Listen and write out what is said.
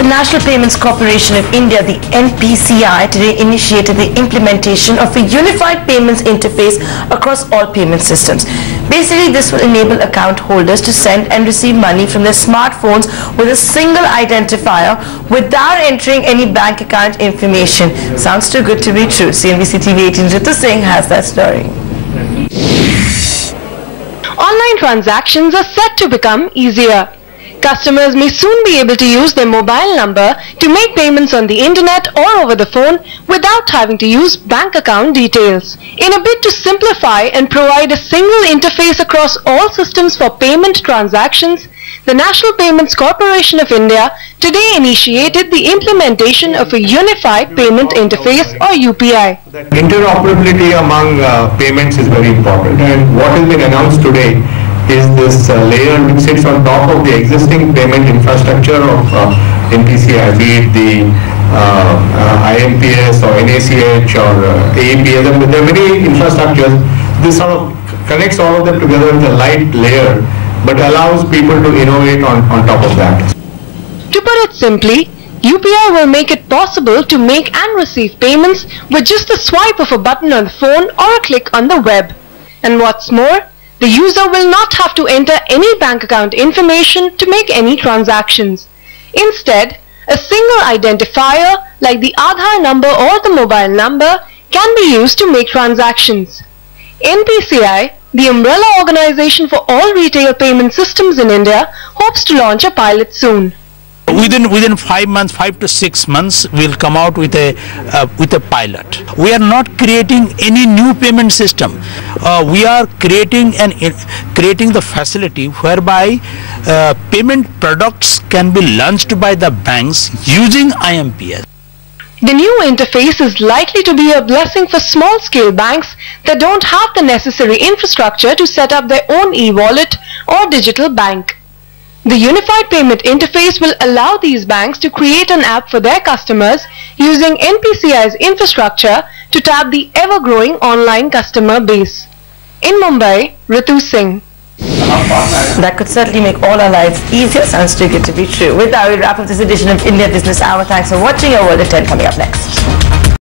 The National Payments Corporation of India, the NPCI, today initiated the implementation of a unified payments interface across all payment systems. Basically, this will enable account holders to send and receive money from their smartphones with a single identifier without entering any bank account information. Sounds too good to be true. CNBC TV 18 Ritu Singh has that story. Online transactions are set to become easier. Customers may soon be able to use their mobile number to make payments on the internet or over the phone without having to use bank account details. In a bid to simplify and provide a single interface across all systems for payment transactions, the National Payments Corporation of India today initiated the implementation of a unified payment interface or UPI. Interoperability among payments is very important, and what has been announced today is this layer which sits on top of the existing payment infrastructure of NPCI, be it the IMPS or NACH or AEPS. There are many infrastructures. This sort of connects all of them together with a light layer, but allows people to innovate on top of that. To put it simply, UPI will make it possible to make and receive payments with just a swipe of a button on the phone or a click on the web. And what's more, the user will not have to enter any bank account information to make any transactions. Instead, a single identifier like the Aadhaar number or the mobile number can be used to make transactions. NPCI, the umbrella organization for all retail payment systems in India, hopes to launch a pilot soon. Within 5 months, 5 to 6 months, we'll come out with a pilot. We are not creating any new payment system. We are creating the facility whereby payment products can be launched by the banks using IMPS. The new interface is likely to be a blessing for small-scale banks that don't have the necessary infrastructure to set up their own e-wallet or digital bank. The unified payment interface will allow these banks to create an app for their customers using NPCI's infrastructure to tap the ever-growing online customer base. In Mumbai, Ritu Singh. That could certainly make all our lives easier. Sounds too good to be true. With that, we wrap up this edition of India Business Hour. Thanks for watching. Your World at 10 coming up next.